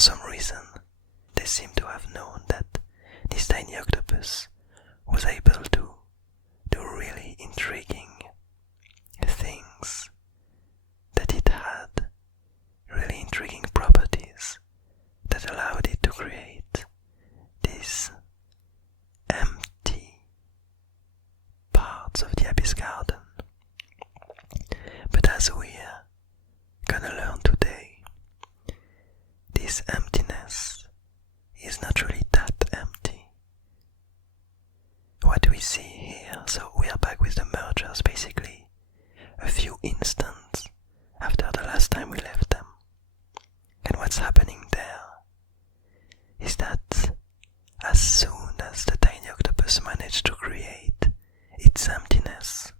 some reason, they seem to have known that this tiny octopus was able to do really intriguing things, that it had really intriguing properties that allowed it to create these empty parts of the abyss garden. But as we're gonna learn today, this emptiness is not really that empty. What we see here, so we are back with the mergers basically a few instants after the last time we left them. And what's happening there is that as soon as the tiny octopus managed to create its emptiness,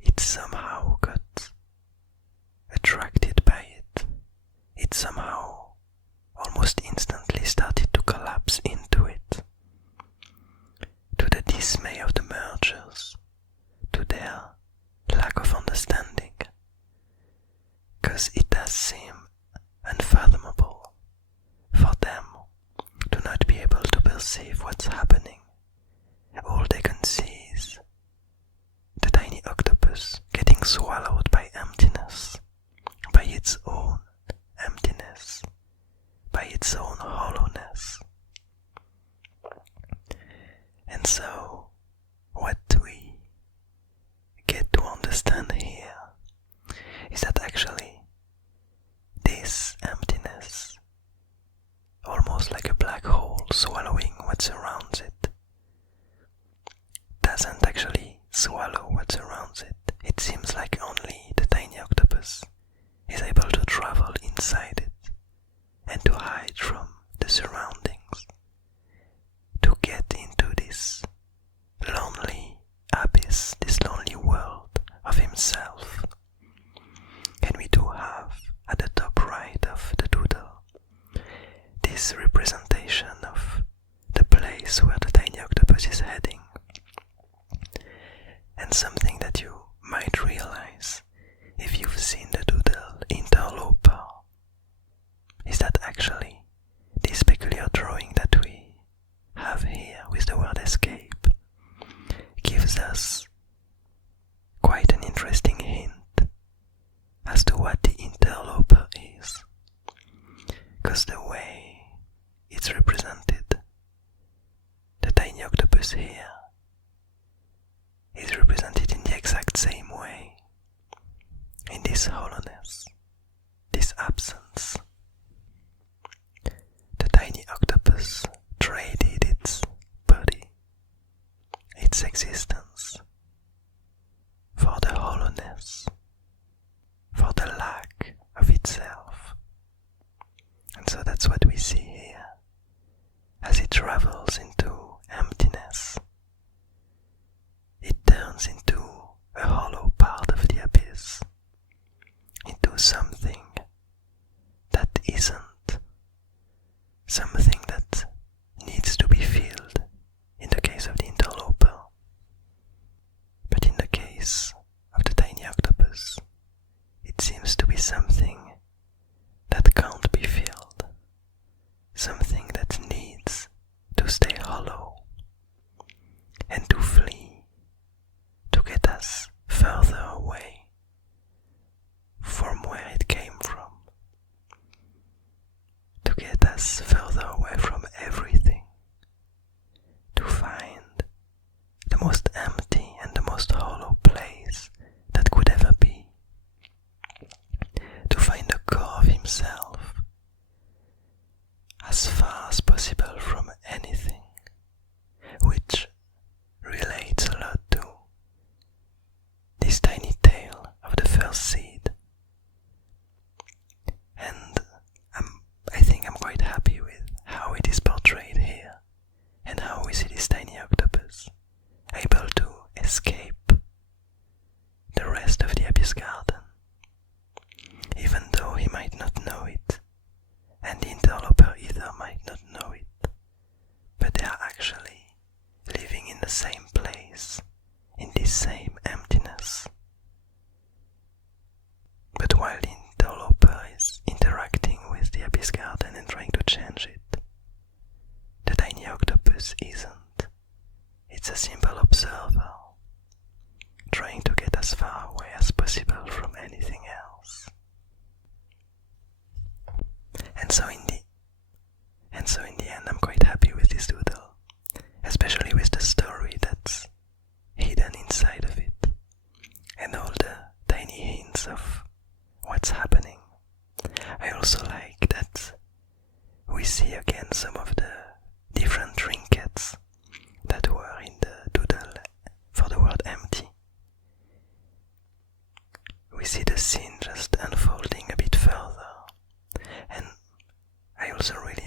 it somehow got attracted by it. It somehow almost instantly started to collapse into it, to the dismay of the mergers, to their lack of understanding, because it does seem unfathomable for them to not be able to perceive what's happening. All they can see is the tiny octopus getting swallowed by emptiness, by its own emptiness, by its own hollowness. And so, what we get to understand here is that actually this emptiness, almost like a black hole swallowing what surrounds it, doesn't actually swallow what surrounds it. It seems like only the tiny octopus is able to travel inside it and to hide from the surroundings, to get into this lonely abyss, this lonely world of himself. And we do have at the top right of the doodle this representation of the place where the tiny octopus is heading. And something that you might realize if you've seen the doodle interloper is that actually this peculiar drawing that we have here with the word escape gives us quite an interesting hint as to what the interloper is, because the way it's represented, the tiny octopus here is represented in the exact same way, in this hollowness, this absence. The tiny octopus traded its body, its existence, for the hollowness, for the lack of itself. And so that's what we see here, as it travels into emptiness. It turns into a hollow part of the abyss, into something that isn't, something that needs to be filled in the case of the interloper. But in the case of the tiny octopus, it seems to be something that can't be filled, something that needs to stay hollow and to flee, to get us further away from where it came from, to get us further away from everything, to find the most empty and the most hollow place that could ever be, to find the core of himself as far as possible from anything, which relates a lot to this tiny tale of the first seed. And I think I'm quite happy with how it is portrayed here, and how we see this tiny octopus able to escape the rest of the abyss garden, even though he might not know it, and the interloper either might not know it, but they are actually living in the same place, in this same emptiness. But while the interloper is interacting with the abyss garden, see again some of the different trinkets that were in the doodle for the word empty. We see the scene just unfolding a bit further, and I also really